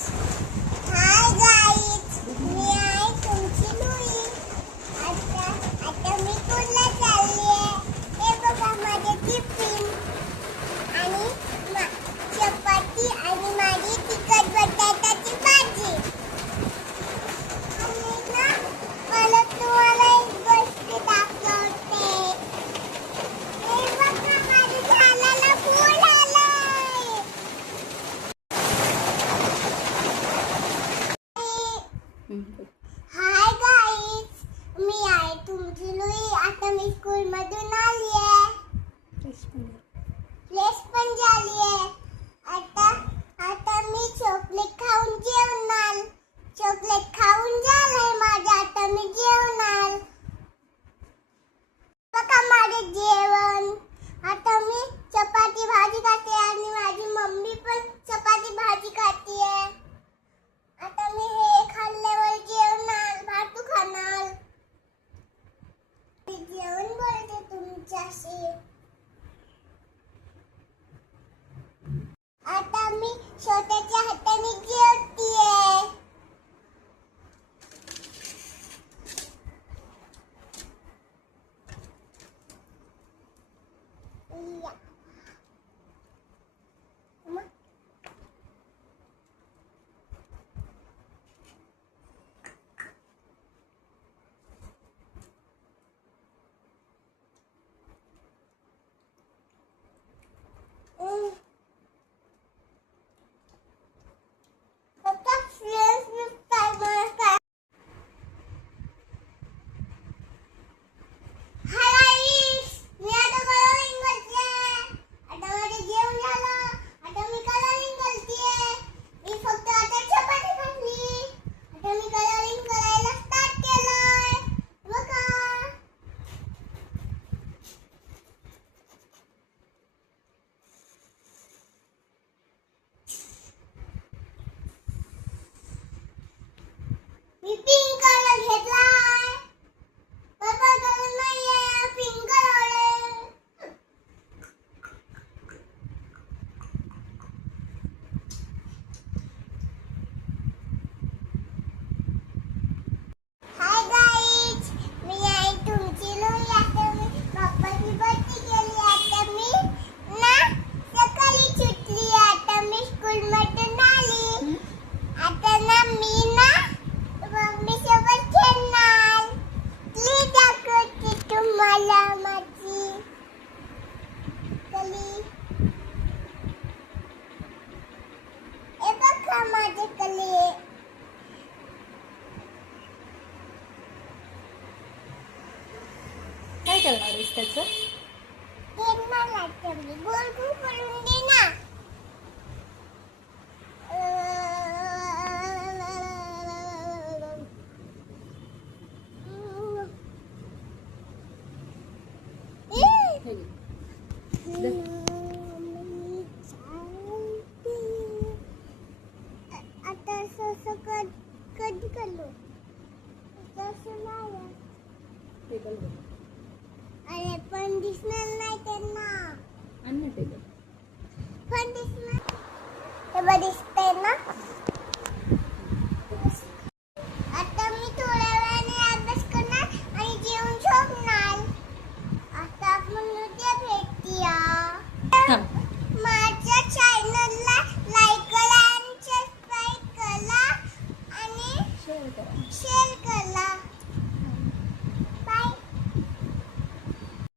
Hi guys, मी आहे तुमची Louis. आता मी स्कूलला चालली आहे. हे बघा माझे टिफिन आणि चपाती आणि माझी तिखट बटाट्याची भाजी. आणि ना मला तुम्हाला एक गोष्ट दाखवते. हे बघा माझ्या झाडाला फूल आलंय. हाय गाईज, मी आहे तुमची लुई. आता मी स्कूल मधून आली आहे. प्लेस पण झाली आहे. आता मी चॉकलेट खाऊन जेवणार. चॉकलेट खाऊन झालंय माझं. आता मी जेवणार. बघा माझे जेवण. आता मी चपाती भाजी खाते आणि माझी मम्मी पण चपाती भाजी खाते. आता मी हे खाल्ल्यावर जेवणार. भातू खाणार. मी जेवण बोलते तुमच्याशी. आता मी स्वतःच्या हाताने जेवतेय. या. मम्मा. पप्पा फ्रेंड्स काय बनवतात? हाय गाईस, मी आता कलरिंग करते. आता माझे जेवण झालं. आता मी कलरिंग करते. मी फक्त आता चपाती खाल्ली. आता मी कलरिंग करायला स्टार्ट केलंय. बघा. मी पिंक कलर घेतलाय. पर्पल कलर नाहीये, पिंक कलर आहे. हाय गाईज, मी आहे तुमची लुई. आता मी पप्पाची बर्थडे केली. आता मी ना सकाळी सुटली. आता मी स्कूल मधून आली. आता ना मी ना मम्मी सोबत खेळणार. प्लीज दाखवते तुम्हाला माझी कली. हे बघा माझी कली. काय करणार आहेस त्याचं? खेळणार आता मी. गोल गोल करून दे ना. आता असं कधी करू? तसं नाही. टेबल बघ. अरे पण दिसणार नाही त्यांना. आण ना टेबल. पण दिसणार. हे बघ दिसतंय ना. आता मी थोड्या वेळाने अभ्यास करणार आणि जेवण झोपणार. आता आपण उद्या भेटूया. थांब. माझ्या चॅनलला लाईक करा आणि सबस्क्राईब करा आणि शेअर करा. शेअर